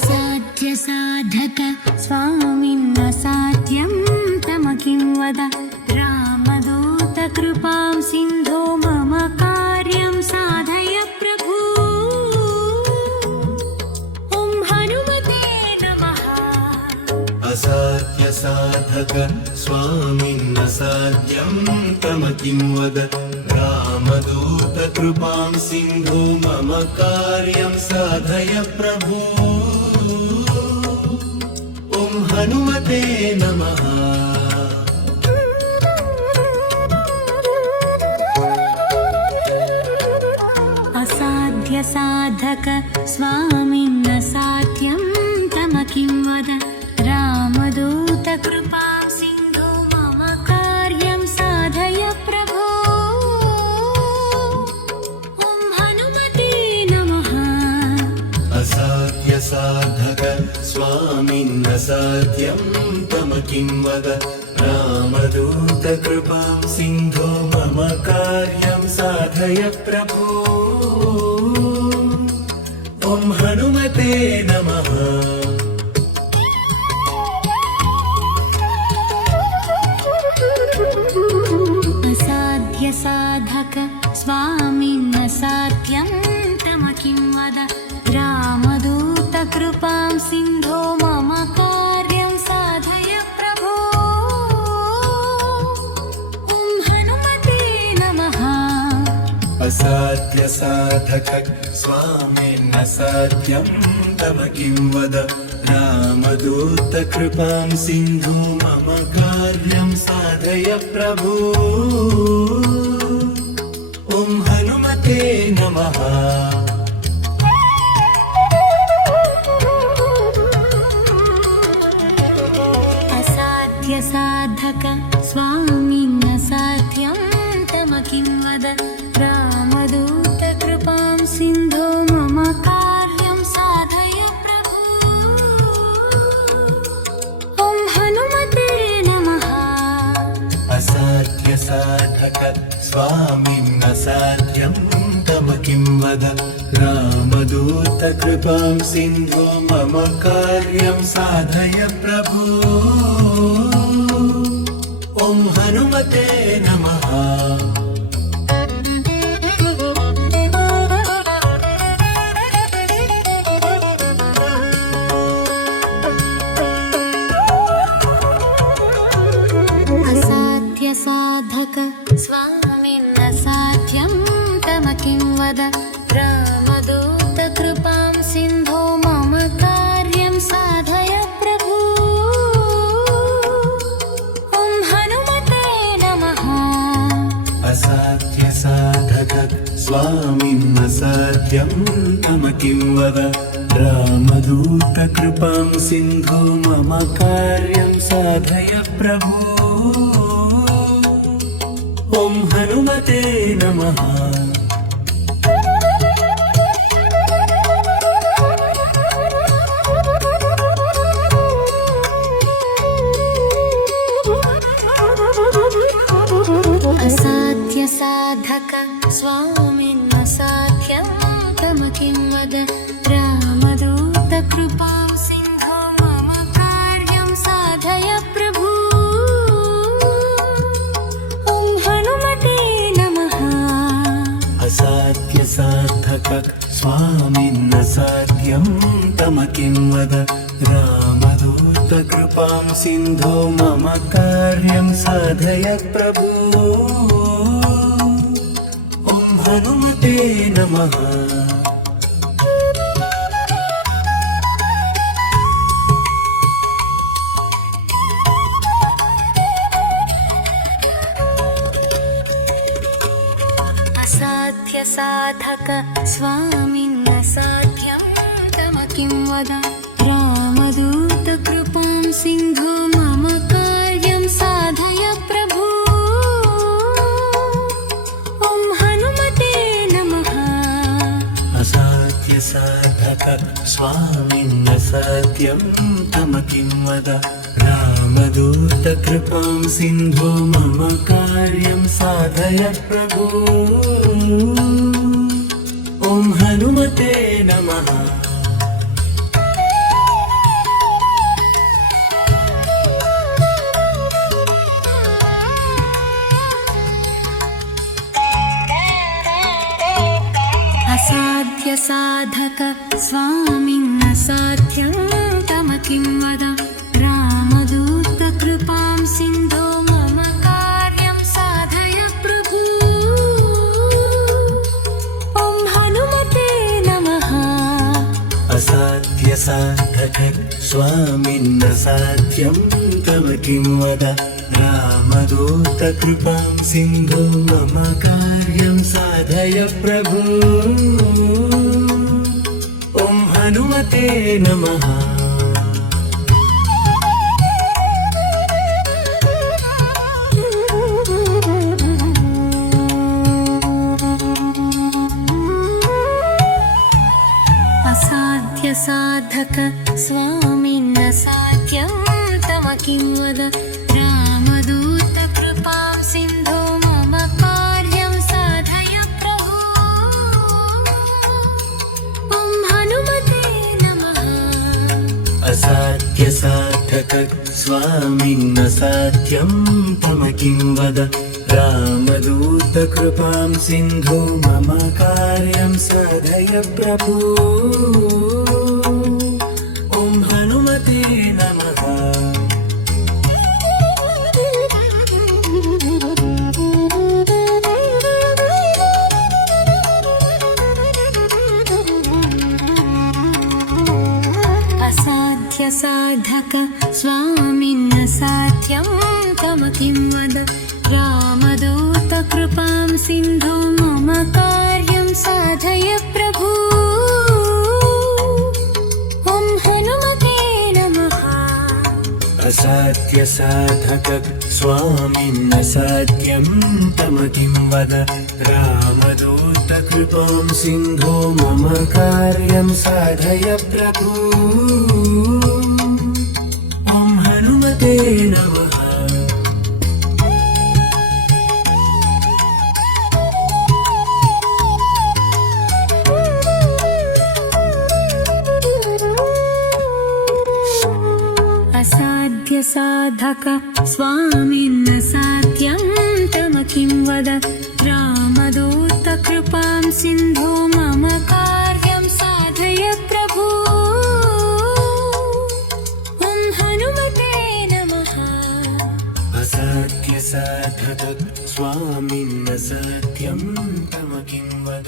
असाध्य साधक स्वामिन् असाध्यं तम किं वद रामदूत कृपां सिन्धो मम कार्यं साधय प्रभु ॐ हनुमते नमः असाध्य साधक स्वामिन् असाध्यं तम किं वद रामदूत कृपां सिन्धो मम कार्यं साधय प्रभु ॐ हनुमते नमः असाध्य साधक स्वामिन् असाध्यं तम किं वद रामदूत कृपां सिन्धो मम कार्यं साधय प्रभो ॐ हनुमते नमः असाध्य साधक स्वामिन् असाध्यं तम किं वद रामदूत कृपां सिन्धो मम कार्यं साधय प्रभु ॐ हनुमते नमः असाध्य साधक स्वामिन् असाध्यं तम किं वद रामदूत कृपां सिन्धो मम कार्यं साधय प्रभो ॐ हनुमते नमः असाध्य साधक स्वामिन् असाध्यं तम किं वद रामदूत कृपां सिन्धो मम कार्यं साधय प्रभु ॐ हनुमते नमः असाध्य साधक स्वामिन् असाध्यं तम किं वद रामदूत कृपां सिन्धो मम कार्यं साधय प्रभु ॐ हनुमते नमः असाध्य साधक स्वामिन् असाध्यं तम किं वद रामदूत कृपां सिन्धो मम कार्यं साधय प्रभु ॐ हनुमते नमः असाध्य साधक स्वामिन् असाध्यं तम किं वद रामदूत कृपां सिन्धो मम कार्यं साधय प्रभु ॐ हनुमते नमः असाध्य साधक स्वामिन् असाध्यं तम किं वद रामदूत कृपां सिन्धो मम कार्यं साधय प्रभु ॐ हनुमते नमः असाध्य साधक स्वामिन् असाध्यं तम किं वद रामदूत कृपां सिन्धो मम कार्यं साधय प्रभु ॐ हनुमते नमः असाध्य साधक स्वामिन् असाध्यं तम किं वद रामदूत कृपां सिन्धो मम कार्यं साधय प्रभु ॐ हनुमते नमः असाध्य साधक स्वामिन् असाध्यं तम किं वद रामदूत कृपां सिन्धो मम कार्यं साधय प्रभु ॐ हनुमते नमः असाध्य साधक स्वामिन् असाध्यं तम किं वद रामदूत कृपां सिन्धो मम कार्यं साधय प्रभु ॐ हनुमते नमः साधक स्वामिन्न साध्यं तव किं वद रामदूत कृपां सिन्धो मम कार्यं साधय प्रभो ॐ हनुमते नमः असाध्य साधक स्वामिन्न साध्यं तव किं वद रामदूत कृपां सिन्धो मम कार्यं साधय प्रभो ॐ हनुमते नमः असाध्य साधक स्वामिन्न साध्यं तव किं वद रामदूत कृपां सिन्धो मम कार्यं साधय प्रभो ॐ हनुमते नमः असाध्य साधक स्वामिन्न साध्यं तव किं वद रामदूत कृपां सिन्धो मम कार्यं साधय प्रभो ॐ हनुमते नमः असाध्य साधक स्वामिन्न साध्यं तव किं वद रामदूत कृपां सिन्धो मम कार्यं साधय प्रभो ॐ हनुमते नमः असाध्य साधक स्वामिन्न साध्यं तव किं वद रामदूत कृपां सिन्धो मम कार्यं साधय प्रभो ॐ हनुमते नमः असाध्य साधक स्वामिन्न साध्यं तव किं वद